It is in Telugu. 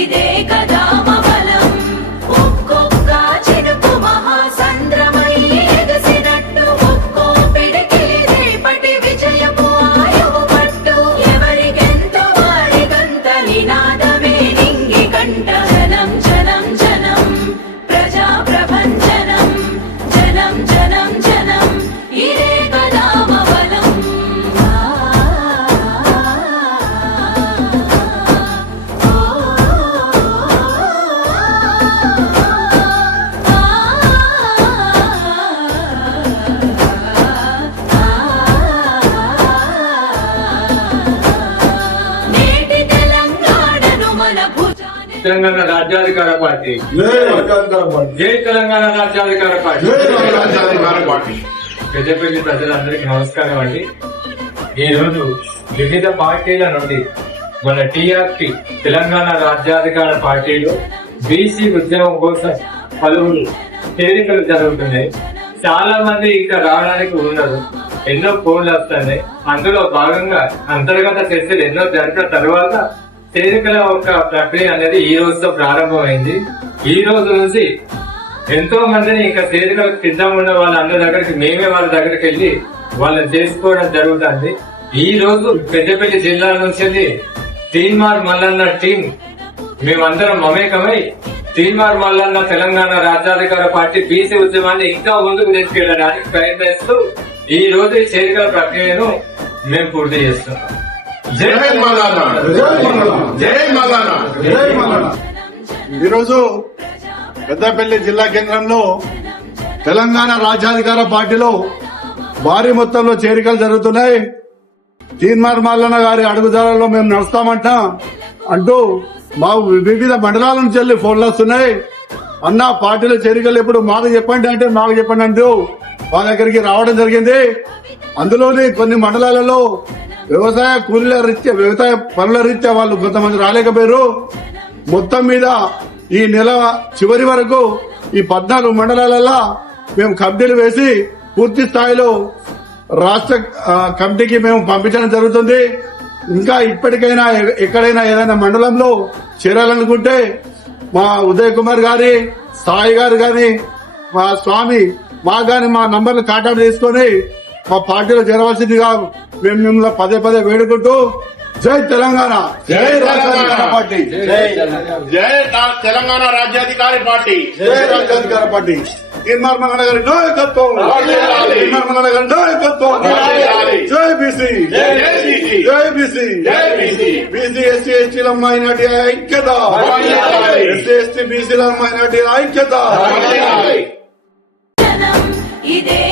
ఇదే కదా బలం ఒక్కొక్క చినుకు మహాసంద్రమై ఎగసినట్టు ఒక్కో పిడికిలి రేపటి విజయపు ఆయువు పట్టు ఎవరికెంత వారికంత నినాదమే నింగి కంట జనం జనం జనం ప్రజా ప్రభంజనం జనం జనం జనం ఇదే కదా బలం తెలంగాణ రాజ్యాధికార పార్టీ జై తెలంగాణ రాజ్యాధికార పార్టీ పెద్దపల్లి ప్రజలందరికీ నమస్కారం అండి. ఈ రోజు వివిధ పార్టీల నుండి మన టీఆర్పీ తెలంగాణ రాజ్యాధికార పార్టీలో బీసీ ఉద్యమం కోసం పలువురు చేరికలు జరుగుతున్నాయి. చాలా మంది ఇంకా రావడానికి ఉన్నారు. ఎన్నో ఫోన్లు వస్తున్నాయి. అందులో భాగంగా అంతర్గత చర్చలు ఎన్నో జరిపిన తర్వాత చేరికల ఒక ప్రక్రియ అనేది ఈ రోజుతో ప్రారంభమైంది. ఈ రోజు నుంచి ఎంతో మందిని ఇంకా చేరికలకు సిద్ధం ఉన్న వాళ్ళందరి దగ్గరికి మేమే వాళ్ళ దగ్గరికి వెళ్ళి వాళ్ళని చేసుకోవడం జరుగుతుంది. ఈ రోజు పెద్దపల్లి జిల్లా నుంచి తీన్మార్ మల్లన్న టీం మేమందరం మమేకమై తీన్మార్ మల్లన్న తెలంగాణ రాజ్యాధికార పార్టీ బీసీ ఉద్యమాన్ని ఇంకా ముందుకు తీసుకెళ్లడానికి ప్రయత్నిస్తూ ఈ రోజు ఈ చేరికల ప్రక్రియను మేము పూర్తి చేస్తున్నాం. ఈరోజు పెద్దపల్లి జిల్లా కేంద్రంలో తెలంగాణ రాజ్యాధికార పార్టీలో భారీ మొత్తంలో చేరికలు జరుగుతున్నాయి. తీన్మార్ మల్లన్న గారి అడుగుదారుల్లో మేము నడుస్తామంట అంటూ మా వివిధ మండలాల నుంచి వెళ్ళి ఫోన్లు వస్తున్నాయి. అన్న పార్టీలో చేరికలు ఎప్పుడు మాకు చెప్పండి అంటే మాకు చెప్పండి అంటూ మా దగ్గరికి రావడం జరిగింది. అందులోని కొన్ని మండలాలలో వ్యవసాయ కూలీల రీత్యా వ్యవసాయ పనుల రీత్యా వాళ్ళు కొంతమంది రాలేకపోయారు. మొత్తం మీద ఈ నెల చివరి వరకు ఈ 14 మండలాలలో మేము కమిటీలు వేసి పూర్తి స్థాయిలో రాష్ట్ర కమిటీకి మేము పంపించడం జరుగుతుంది. ఇంకా ఇప్పటికైనా ఎక్కడైనా ఏదైనా మండలంలో చేరాలనుకుంటే మా ఉదయ్ కుమార్ గారి సాయి గారు గాని మా స్వామి మా గాని మా నంబర్లు కాంటాక్ట్ తీసుకొని మా పార్టీలో చేరవలసిందిగా మేము మిమ్మల్ని పదే పదే వేడుకుంటూ జై తెలంగాణ జై తెలంగాణ పార్టీ జై తెలంగాణ రాజ్యాధికారి పార్టీ జై రాజ్యాధికార పార్టీ తీన్మార్ మల్లన్న గారి నాయకత్వం తీన్మార్ మల్లన్న గారి నాయకత్వం జై బీసీ జై బీసీ బీసీ ఎస్సీ ఎస్టీల మైనార్టీ ఐక్యత ఎస్సీ ఎస్టీ బీసీల మైనార్టీ ఐక్యత ఇదే